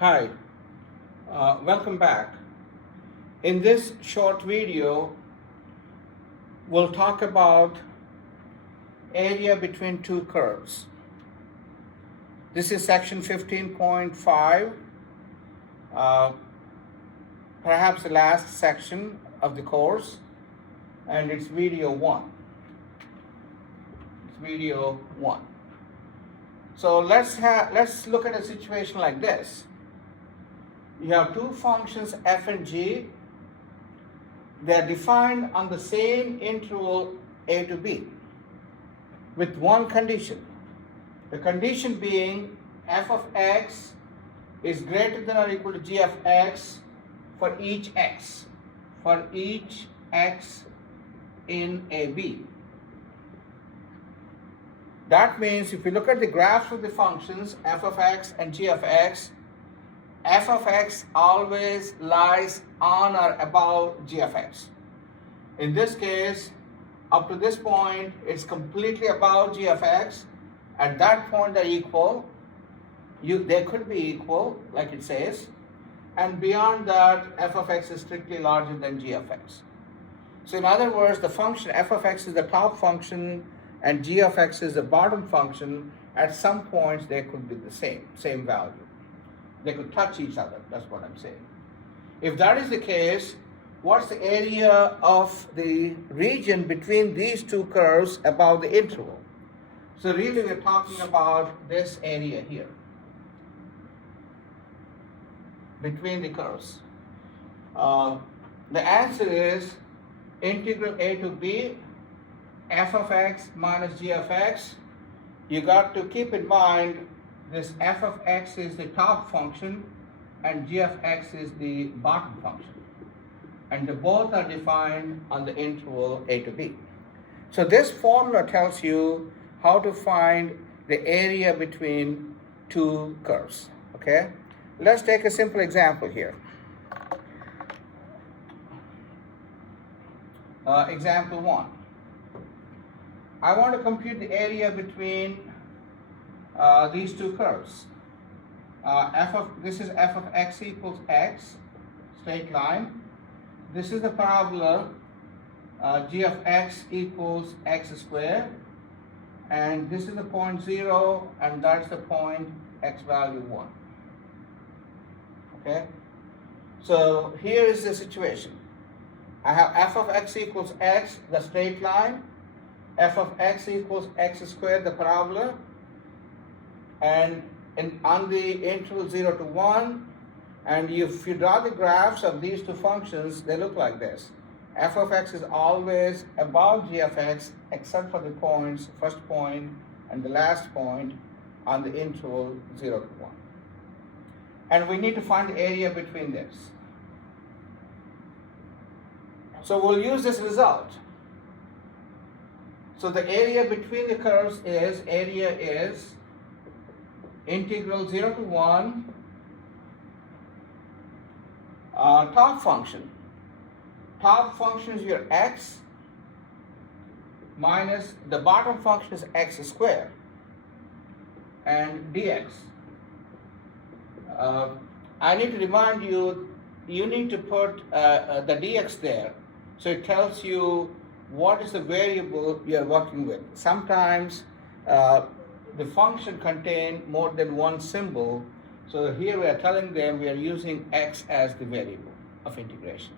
Hi, welcome back. In this short video, we'll talk about area between two curves. This is section 15.5, uh, perhaps the last section of the course, and it's video 1. It's video 1. So let's look at a situation like this. You have two functions f and g. They are defined on the same interval a to b with one condition. The condition being f of x is greater than or equal to g of x for each x in AB. That means if you look at the graphs of the functions f of x and g of x, f of x always lies on or above g of x. In this case, up to this point, it's completely above g of x. At that point, they're equal. They could be equal, like it says. And beyond that, f of x is strictly larger than g of x. So in other words, the function f of x is the top function and g of x is the bottom function. At some points, they could be the same value. They could touch each other, that's what I'm saying. If that is the case, what's the area of the region between these two curves above the interval? So really we're talking about this area here, between the curves. The answer is integral a to b, f of x minus g of x. You got to keep in mind this f of x is the top function and g of x is the bottom function. And both are defined on the interval a to b. So this formula tells you how to find the area between two curves. Okay? Let's take a simple example here. Example 1. I want to compute the area between these two curves. This is f of x equals x, straight line. This is the parabola g of x equals x squared. And this is the point 0, and that's the point x value 1. Okay? So here is the situation. I have f of x equals x, the straight line, f of x equals x squared, the parabola, and on the interval 0 to 1, and if you draw the graphs of these two functions, they look like this. F of x is always above g of x except for the points, first point and the last point on the interval 0 to 1. And we need to find the area between this. So we'll use this result. So the area between the curves is integral 0 to 1 top function. Top function is your x minus the bottom function is x squared and dx. I need to remind you, you need to put the dx there. So it tells you what is the variable you are working with. Sometimes the function contains more than one symbol. So here we are telling them we are using x as the variable of integration.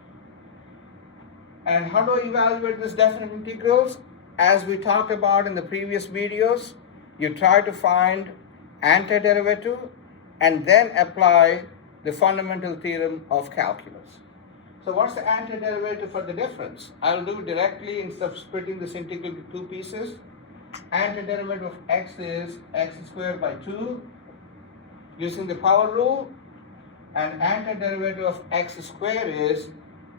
And how do I evaluate these definite integrals? As we talked about in the previous videos, you try to find antiderivative and then apply the fundamental theorem of calculus. So what's the antiderivative for the difference? I'll do it directly instead of splitting this integral into two pieces. Antiderivative of x is x squared by 2 using the power rule, and antiderivative of x squared is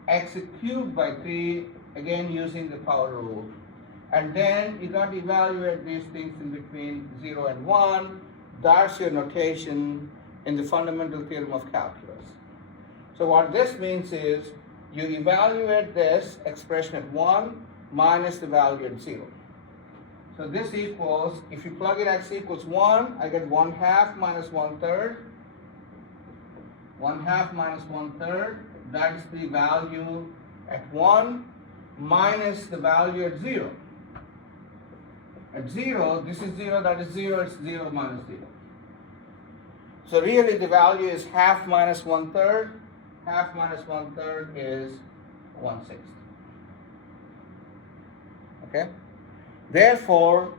x cubed by 3, again using the power rule. And then you got to evaluate these things in between 0 and 1. That's your notation in the fundamental theorem of calculus. So what this means is you evaluate this expression at 1 minus the value at 0. So this equals, if you plug in x equals 1, I get 1/2 minus 1/3. 1/2 minus 1/3, that is the value at 1 minus the value at 0. At 0, this is 0, that is 0, it's 0 minus 0. So really the value is 1/2 minus 1/3. 1/2 minus 1/3 is 1/6. Okay? Therefore,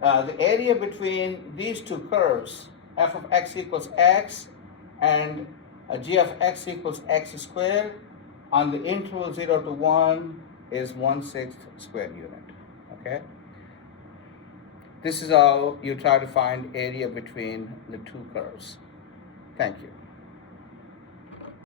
the area between these two curves, f of x equals x and g of x equals x squared, on the interval 0 to 1 is 1/6 square unit. Okay? This is how you try to find area between the two curves. Thank you.